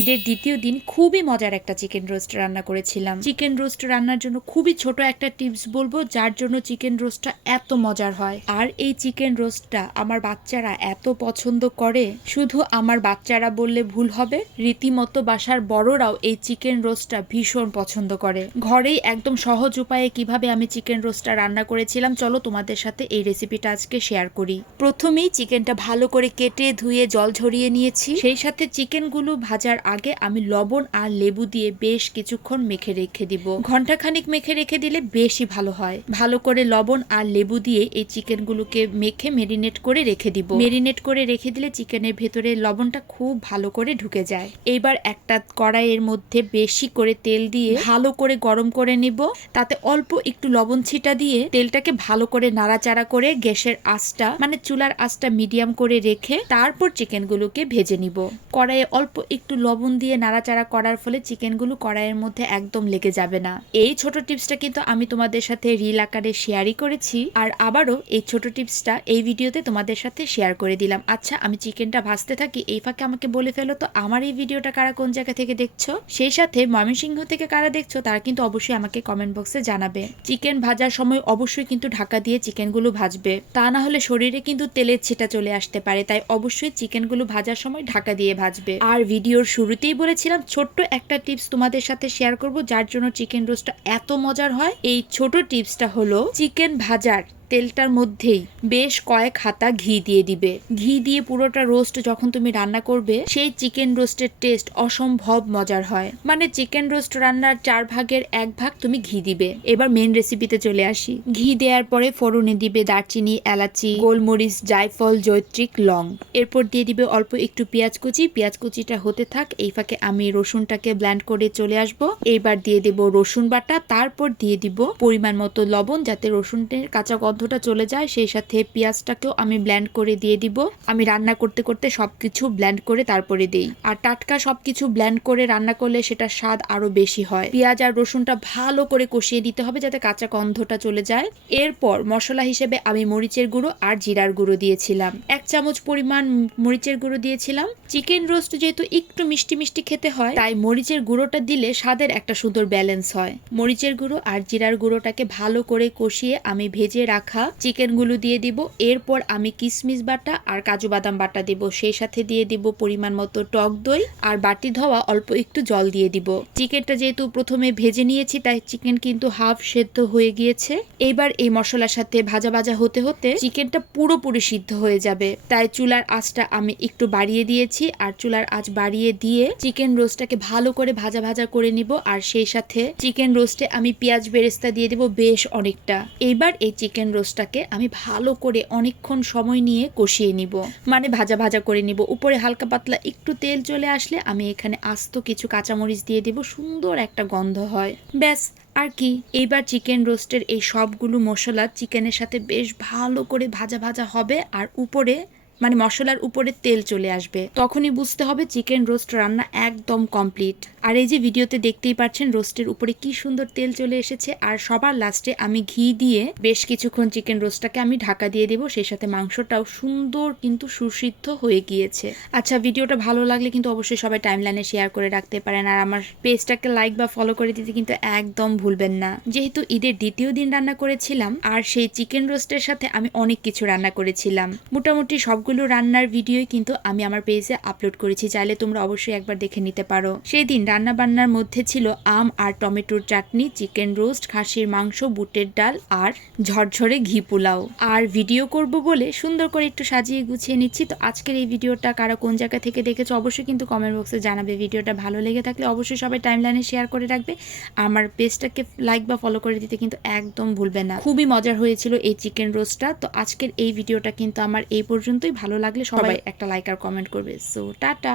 ঈদের দ্বিতীয় দিন খুবই মজার একটা চিকেন রোস্ট রান্না করেছিলাম। চিকেন রোস্ট রান্নার জন্য খুবই ছোট একটা টিপস বলবো, যার জন্য চিকেন রোস্টটা এত মজার হয়। আর এই চিকেন রোস্টটা আমার বাচ্চারা এত পছন্দ করে, শুধু আমার বাচ্চারা বললে ভুল হবে, রীতিমতো বাসার বড়রাও এই চিকেন রোস্টটা ভীষণ পছন্দ করে। ঘরেই একদম সহজ উপায়ে কিভাবে আমি চিকেন রোস্টটা রান্না করেছিলাম, চলো তোমাদের সাথে এই রেসিপিটা আজকে শেয়ার করি। প্রথমেই চিকেনটা ভালো করে কেটে ধুয়ে জল ঝরিয়ে নিয়েছি। সেই সাথে চিকেনগুলো ভাজার আগে আমি লবণ আর লেবু দিয়ে বেশ কিছুক্ষণ মেখে রেখে দিব। ঘন্টাখানিক মেখে রেখে দিলে বেশি ভালো হয়। ভালো করে লবণ আর লেবু দিয়ে এই চিকেনগুলোকে মেখে মেরিনেট করে রেখে দিব। মেরিনেট করে রেখে দিলে চিকেনের ভেতরে লবণটা খুব ভালো করে ঢুকে যায়। এইবার একটা কড়াইয়ের মধ্যে বেশি করে তেল দিয়ে ভালো করে গরম করে নিব। তাতে অল্প একটু লবণ ছিটা দিয়ে তেলটাকে ভালো করে নাড়াচাড়া করে গ্যাসের আঁচটা মানে চুলার আঁচটা মিডিয়াম করে রেখে তারপর চিকেনগুলোকে ভেজে নিব। কড়াইয়ে অল্প একটু লবণ দিয়ে নাড়াচাড়া করার ফলে চিকেনগুলো কড়াইয়ের মধ্যে একদম লেগে যাবে না। এই ছোট টিপসটা কিন্তু আমি তোমাদের সাথে রিল আকারে শেয়ারই করেছি, আর আবারও এই ছোট টিপসটা এই ভিডিওতে তোমাদের সাথে শেয়ার করে দিলাম। আচ্ছা, আমি চিকেনটা ভাজতে থাকি, এই ফাঁকে আমাকে বলে ফেলো তো আমার এই ভিডিওটা কারা কোন জায়গা থেকে দেখছো, সেই সাথে ময়মনসিংহ থেকে কারা দেখছো তারা কিন্তু অবশ্যই আমাকে কমেন্ট বক্সে জানাবে। চিকেন ভাজার সময় অবশ্যই কিন্তু ঢাকা দিয়ে চিকেনগুলো ভাজবে, তা না হলে শরীরে কিন্তু তেলের ছিটা চলে আসতে পারে। তাই অবশ্যই চিকেনগুলো ভাজার সময় ঢাকা দিয়ে ভাজবে। আর ভিডিওর শুরুতেই বলেছিলাম ছোট্ট একটা টিপস তোমাদের সাথে শেয়ার করব, যার জন্য চিকেন রোস্টটা এত মজার হয়। এই ছোট টিপসটা হলো চিকেন ভাজার তেলটার মধ্যেই বেশ কয়েক হাতা ঘি দিয়ে দিবে। ঘি দিয়ে পুরোটা রোস্ট যখন তুমি রান্না করবে, সেই চিকেন রোস্টের টেস্ট অসম্ভব মজার হয়। মানে চিকেন রোস্ট রান্নার 4 ভাগের 1 ভাগ তুমি ঘি দিবে। এবার মেন রেসিপিতে চলে আসি। ঘি দেওয়ার পরে ফোড়নে দিবে দারচিনি, এলাচি, গোলমরিচ, জায়ফল, জয়ত্রী, লং। এরপর দিয়ে দিবে অল্প একটু পেঁয়াজ কুচি। পেঁয়াজ কুচিটা হতে থাক, এই ফাঁকে আমি রসুনটাকে ব্লেন্ড করে চলে আসব। এইবার দিয়ে দিব রসুন বাটা, তারপর দিয়ে দিব পরিমাণ মতো লবণ, যাতে রসুনের কাঁচা গন্ধটা চলে যায়। সেই সাথে পেঁয়াজটাকেও আমি ব্লেন্ড করে দিয়ে দিব। আমি রান্না করতে করতে সবকিছু ব্লেন্ড করে তারপরে দেই। আর টাটকা সবকিছু ব্লেন্ড করে রান্না করলে সেটা স্বাদ আরো বেশি হয়। পেঁয়াজ আর রসুনটা ভালো করে কষিয়ে দিতে হবে যাতে কাঁচা গন্ধটা চলে যায়। এরপর মশলা হিসেবে আমি মরিচের গুঁড়ো আর জিরার গুঁড়ো দিয়েছিলাম। 1 চামচ পরিমাণ মরিচের গুঁড়ো দিয়েছিলাম। চিকেন রোস্ট যেহেতু একটু মিষ্টি মিষ্টি খেতে হয়, তাই মরিচের গুঁড়োটা দিলে স্বাদের একটা সুন্দর ব্যালেন্স হয়। মরিচের গুঁড়ো আর জিরার গুঁড়োটাকে ভালো করে কষিয়ে আমি ভেজে রাখা চিকেনগুলো দিয়ে দিব। এরপর আমি কিশমিশ বাটা আর কাজু বাদাম বাটা দিব। সেই সাথে দিয়ে দিব পরিমাণ মতো টক দই আর বাটি ধোয়া অল্প একটু জল দিয়ে দিব। চিকেনটা যেহেতু প্রথমে ভেজে নিয়েছি, তাই চিকেন কিন্তু হাফ সেদ্ধ হয়ে গিয়েছে। এবার এই মশলার সাথে ভাজা ভাজা হতে হতে চিকেনটা পুরোপুরি সিদ্ধ হয়ে যাবে। তাই চুলার আঁচটা আমি একটু বাড়িয়ে দিয়েছি, আর চুলার আঁচ বাড়িয়ে দিয়ে চিকেন রোস্টটাকে ভালো করে ভাজা ভাজা করে নিব। আর সেই সাথে চিকেন রোস্টে আমি পেঁয়াজ বেরেস্তা দিয়ে দিব বেশ অনেকটা। এইবার এই চিকেন রোস্টটাকে আমি ভালো করে অনেকক্ষণ সময় নিয়ে কষিয়ে নিব, মানে ভাজা ভাজা করে নিব। উপরে হালকা পাতলা একটু তেল চলে আসলে আমি এখানে আস্ত কিছু কাঁচামরিচ দিয়ে দিব, সুন্দর একটা গন্ধ হয়। ব্যাস, আর কি। এইবার চিকেন রোস্টের এই সবগুলো মশলা চিকেনের সাথে বেশ ভালো করে ভাজা ভাজা হবে, আর উপরে মানে মশলার উপরে তেল চলে আসবে। তখনই বুঝতে হবে চিকেন রোস্ট রান্না একদম কমপ্লিট। আর এই যে ভিডিওতে দেখতেই পাচ্ছেন রোস্টের উপরে কি সুন্দর তেল চলে এসেছে। আর সবার লাস্টে আমি ঘি দিয়ে বেশ কিছুক্ষণ চিকেন রোস্টটাকে আমি ঢাকা দিয়ে দেবো। সেই সাথে মাংসটাও সুন্দর কিন্তু সুসিদ্ধ হয়ে গিয়েছে। আচ্ছা, ভিডিওটা ভালো লাগলে কিন্তু অবশ্যই সবাই টাইমলাইনে শেয়ার করে রাখতে পারেন, আর আমার পেজটাকে লাইক বা ফলো করে দিতে কিন্তু একদম ভুলবেন না। যেহেতু ঈদের দ্বিতীয় দিন রান্না করেছিলাম, আর সেই চিকেন রোস্টের সাথে আমি অনেক কিছু রান্না করেছিলাম। মোটামুটি সবগুলো রান্নার ভিডিওই কিন্তু আমি আমার পেজে আপলোড করেছি, চাইলে তোমরা অবশ্যই একবার দেখে নিতে পারো। সেই দিন রান্না বান্নার মধ্যে ছিল আম আর টমেটোর চাটনি, চিকেন রোস্ট, খাসির মাংস, বুটের ডাল আর ঝরঝরে ঘি পোলাও। আর ভিডিও করব বলে সুন্দর করে একটু সাজিয়ে গুছিয়ে নিচ্ছি। তো আজকের এই ভিডিওটা কারা কোন জায়গা থেকে দেখেছো অবশ্যই কিন্তু কমেন্ট বক্সে জানাবে। ভিডিওটা ভালো লেগে থাকলে অবশ্যই সবাই টাইমলাইনে শেয়ার করে রাখবে। আমার পেজটাকে লাইক বা ফলো করে দিতে কিন্তু একদম ভুলবে না। খুবই মজার হয়েছিল এই চিকেন রোস্টটা। তো আজকের এই ভিডিওটা কিন্তু আমার এই পর্যন্তই। ভালো লাগলে সবাই একটা লাইক আর কমেন্ট করবে। So tata.